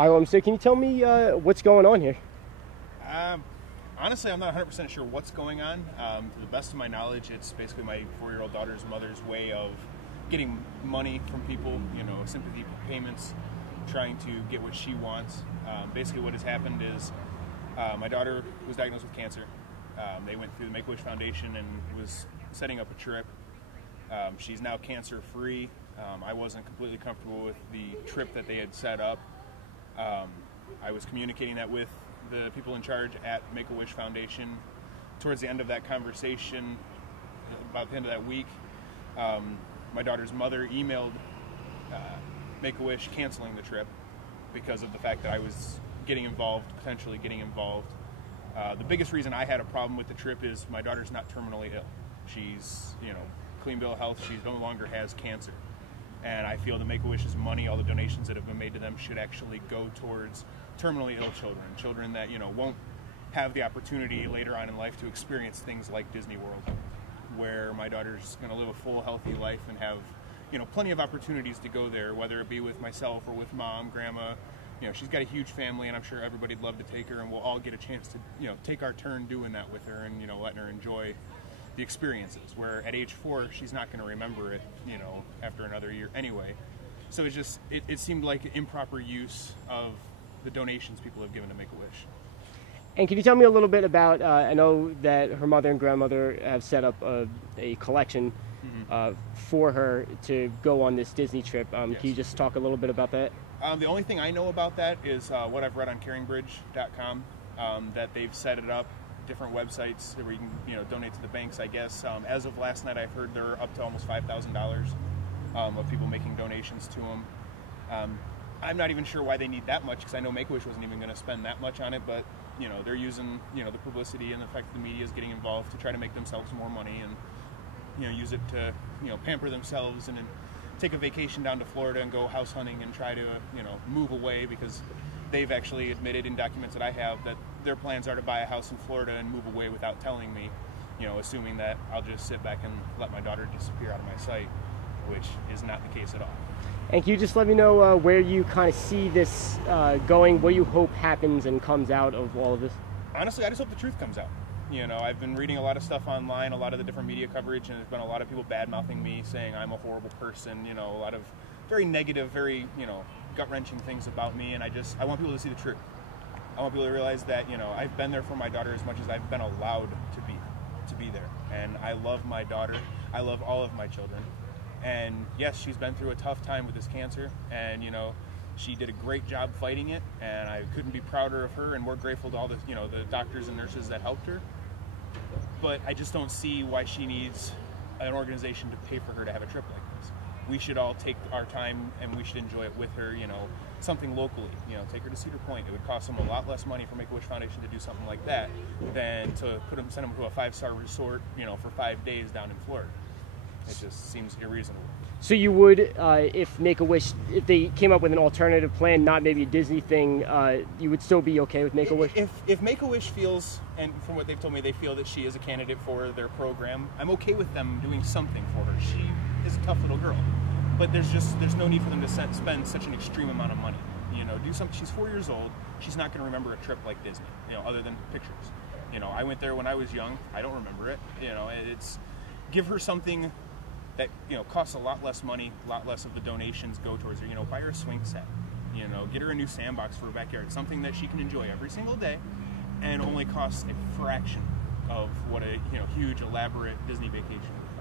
So can you tell me what's going on here? Honestly, I'm not 100% sure what's going on. To the best of my knowledge, it's basically my 4-year-old daughter's mother's way of getting money from people, sympathy payments, trying to get what she wants. Basically what has happened is my daughter was diagnosed with cancer. They went through the Make-A-Wish Foundation and was setting up a trip. She's now cancer-free. I wasn't completely comfortable with the trip that they had set up. I was communicating that with the people in charge at Make-A-Wish Foundation. Towards the end of that conversation, about the end of that week, my daughter's mother emailed Make-A-Wish canceling the trip because of the fact that I was getting involved, potentially getting involved. The biggest reason I had a problem with the trip is my daughter's not terminally ill. She's, clean bill of health. She no longer has cancer. And I feel the Make-A-Wish's money, all the donations that have been made to them, should actually go towards terminally ill children that, won't have the opportunity later on in life to experience things like Disney World, where my daughter's going to live a full, healthy life and have, plenty of opportunities to go there, whether it be with myself or with mom, grandma. She's got a huge family, and I'm sure everybody'd love to take her, and we'll all get a chance to, take our turn doing that with her and, letting her enjoy the experiences, where at age 4, she's not going to remember it, after another year anyway. So it seemed like improper use of the donations people have given to Make-A-Wish. And can you tell me a little bit about, I know that her mother and grandmother have set up a collection for her to go on this Disney trip. Yes. Can you just talk a little bit about that? The only thing I know about that is what I've read on caringbridge.com, that they've set it up, different websites where you can donate to the banks, I guess. As of last night, I've heard they're up to almost $5,000 of people making donations to them. I'm not even sure why they need that much, because I know Make-A-Wish wasn't even going to spend that much on it, but they're using the publicity and the fact that the media is getting involved to try to make themselves more money and use it to pamper themselves and then take a vacation down to Florida and go house hunting and try to move away, because they've actually admitted in documents that I have that their plans are to buy a house in Florida and move away without telling me, assuming that I'll just sit back and let my daughter disappear out of my sight, which is not the case at all. And can you just let me know where you kind of see this going, what you hope happens and comes out of all of this? Honestly, I just hope the truth comes out. I've been reading a lot of stuff online, a lot of the different media coverage, and there's been a lot of people bad-mouthing me, saying I'm a horrible person, a lot of very negative, very, gut-wrenching things about me, and I want people to see the truth. I want people to realize that, I've been there for my daughter as much as I've been allowed to be there. And I love my daughter. I love all of my children. And yes, she's been through a tough time with this cancer, and she did a great job fighting it, and I couldn't be prouder of her, and we're grateful to all the the doctors and nurses that helped her. But I just don't see why she needs an organization to pay for her to have a trip like this. We should all take our time and we should enjoy it with her, something locally, take her to Cedar Point. It would cost them a lot less money for Make-A-Wish Foundation to do something like that than to send them to a 5-star resort, for 5 days down in Florida. It just seems irreasonable. So you would, if Make-A-Wish, if they came up with an alternative plan, not maybe a Disney thing, you would still be okay with Make-A-Wish? If Make-A-Wish feels, and from what they've told me, they feel that she is a candidate for their program, I'm okay with them doing something for her. She is a tough little girl, but there's no need for them to spend such an extreme amount of money. Do something. She's 4 years old. She's not going to remember a trip like Disney, other than pictures. I went there when I was young. I don't remember it. It's give her something that costs a lot less money, a lot less of the donations go towards her. Buy her a swing set. Get her a new sandbox for her backyard, something that she can enjoy every single day, and only costs a fraction of what a huge elaborate Disney vacation would